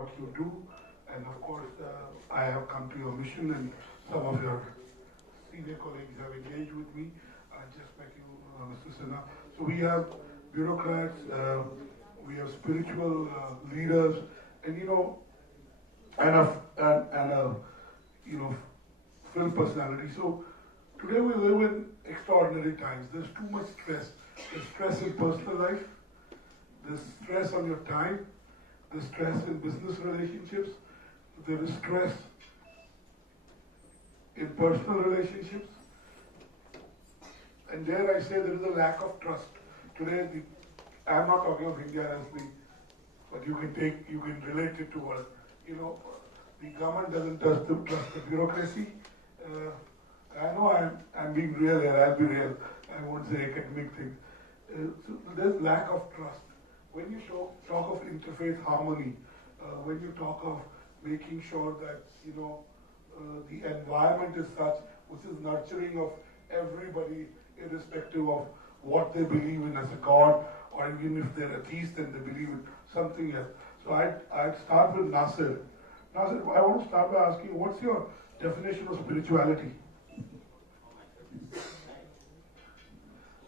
what you do, and of course, I have come to your mission, and some of your senior colleagues have engaged with me. I just met you, Mr. Sinha. So we have bureaucrats, we have spiritual leaders, and and a film personality. So today we live in extraordinary times. There's too much stress. There's stress in personal life. There's stress on your time. There's stress in business relationships. There is stress in personal relationships. And dare I say there is a lack of trust. Today, I'm not talking of India as but you can relate it to us. The government doesn't trust the bureaucracy. I know I'm being real here, I'll be real. I won't say academic things. So there's lack of trust. When you talk of interfaith harmony, when you talk of making sure that the environment is such which is nurturing of everybody, irrespective of what they believe in as a god, or even if they're atheist and they believe in something else. So I'd start with Nasir. Nasir, I want to start by asking, what's your definition of spirituality?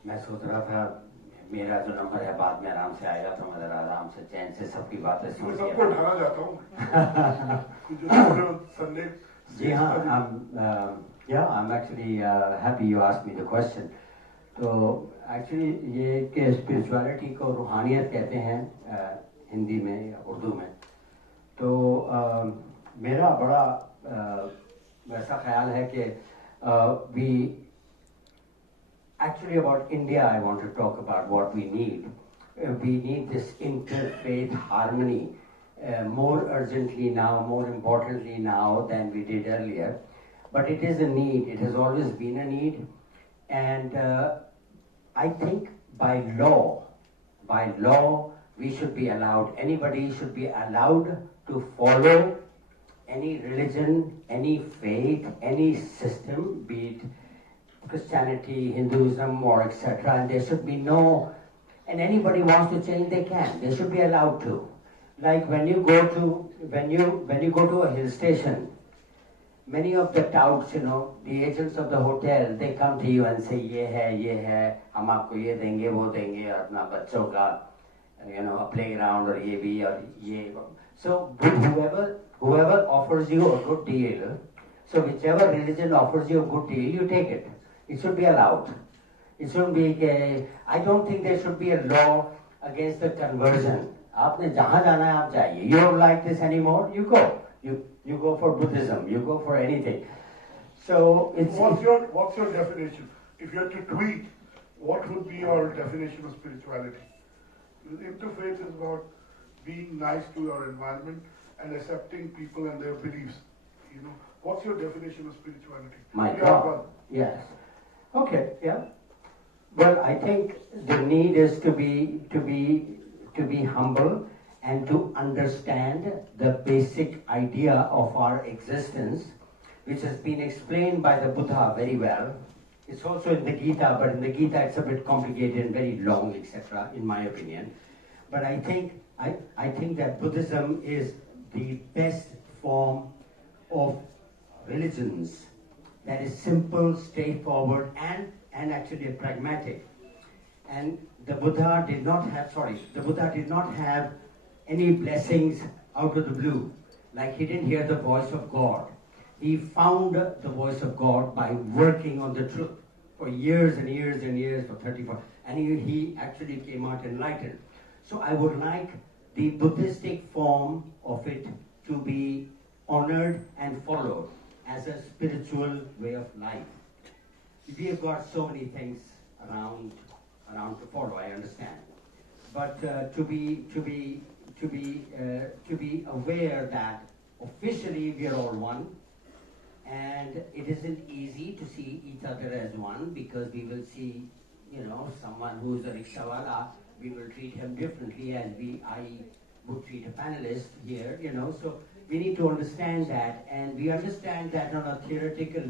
मैं सोच रहा था मेरा जो number है बाद में आराम से आएगा तो मैं आराम से चैन से सबकी बातें सुन के सबको उठाना चाहता हूँ जी हाँ yeah, I'm actually happy you asked me the question. तो actually ये कि spirituality को रूहानियत कहते हैं हिंदी में या उर्दू में. तो मेरा बड़ा वैसा ख्याल है कि we actually about India I want to talk about what we need. We need this interfaith harmony more urgently now, more importantly now than we did earlier. But it is a need, it has always been a need. And I think by law, we should be allowed, anybody should be allowed to follow any religion, any faith, any system, be it Christianity, Hinduism, or etc. And there should be no, and anybody wants to change, they can. They should be allowed to. Like when you go to a hill station, many of the touts, the agents of the hotel, they come to you and say, ye hai, hum aapko ye denge, wo denge, aur apna bachon ka, a playground, or ye bhi, or ye. So whoever offers you a good deal, so whichever religion offers you a good deal, you take it. It should be allowed. It shouldn't be, I don't think there should be a law against the conversion. आपने जहाँ जाना है आप जाइए. You don't like this anymore, you go. You go for Buddhism, you go for anything. So it's... What's your definition? If you had to tweet, what would be your definition of spirituality? Interfaith is about being nice to your environment and accepting people and their beliefs. What's your definition of spirituality? My God. Yes. Okay, yeah. Well, I think the need is to be humble and to understand the basic idea of our existence, which has been explained by the Buddha very well. It's also in the Gita, but in the Gita it's a bit complicated and very long, etc., in my opinion. But I think that Buddhism is the best form of religions that is simple, straightforward, and actually pragmatic. And the Buddha did not have any blessings out of the blue. Like he didn't hear the voice of God. He found the voice of God by working on the truth for years and years and years, for 34, and he actually came out enlightened. So I would like the Buddhistic form of it to be honored and followed as a spiritual way of life. We have got so many things around to follow, I understand. But to be aware that officially we are all one, and it isn't easy to see each other as one, because we will see, someone who's a rickshawala, we will treat him differently as I would treat a panelist here, so we need to understand that, and we understand that on a theoretical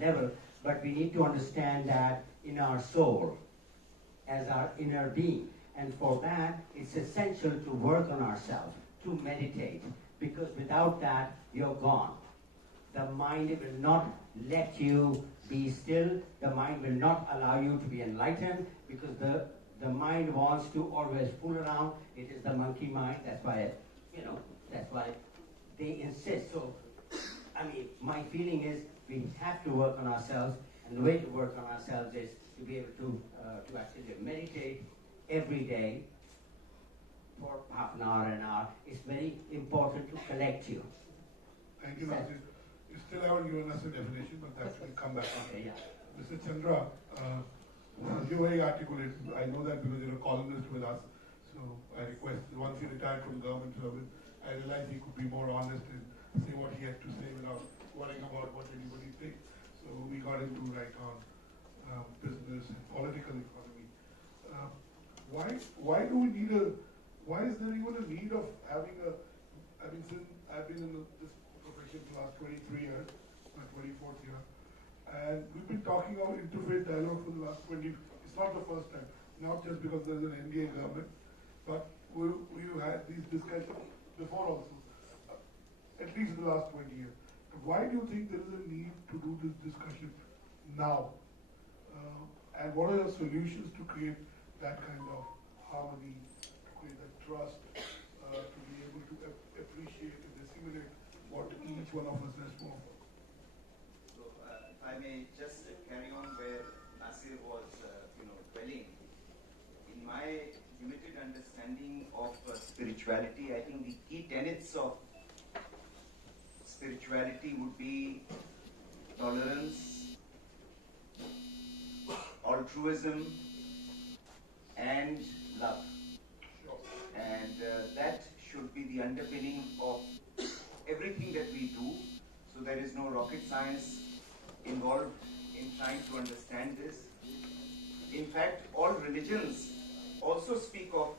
level, but we need to understand that in our soul, as our inner being. And for that, it's essential to work on ourselves. to meditate, because without that, you're gone. The mind will not let you be still. The mind will not allow you to be enlightened, because the mind wants to always fool around. It is the monkey mind. That's why, that's why they insist. So, I mean, my feeling is we have to work on ourselves, and the way to work on ourselves is to be able to actually meditate every day for half an hour. It's very important to collect you. Thank you, Nasir. You still haven't given us a definition, but that will come back. Okay, yeah. Mr. Chandra, you're very articulate. I know that because you're a columnist with us. So I request, once he retired from government service, I realized he could be more honest and say what he had to say without worrying about what anybody thinks. So we got him to write on business and political economy. Why do we need why is there even a need of having since I've been in this profession for the last 23 years, my 24th year, and we've been talking about interfaith dialogue for the last 20, it's not the first time, not just because there's an NDA government, but we've had these discussions before also, at least the last 20 years. Why do you think there is a need to do this discussion now? And what are the solutions to create that kind of harmony, to create that trust, to be able to appreciate and assimilate what each one of us has to offer? So, if I may just carry on where Nasir was, dwelling. In my limited understanding of spirituality, I think the key tenets of spirituality would be tolerance, altruism, and love. Sure. And that should be the underpinning of everything that we do. So there is no rocket science involved in trying to understand this. In fact, all religions also speak of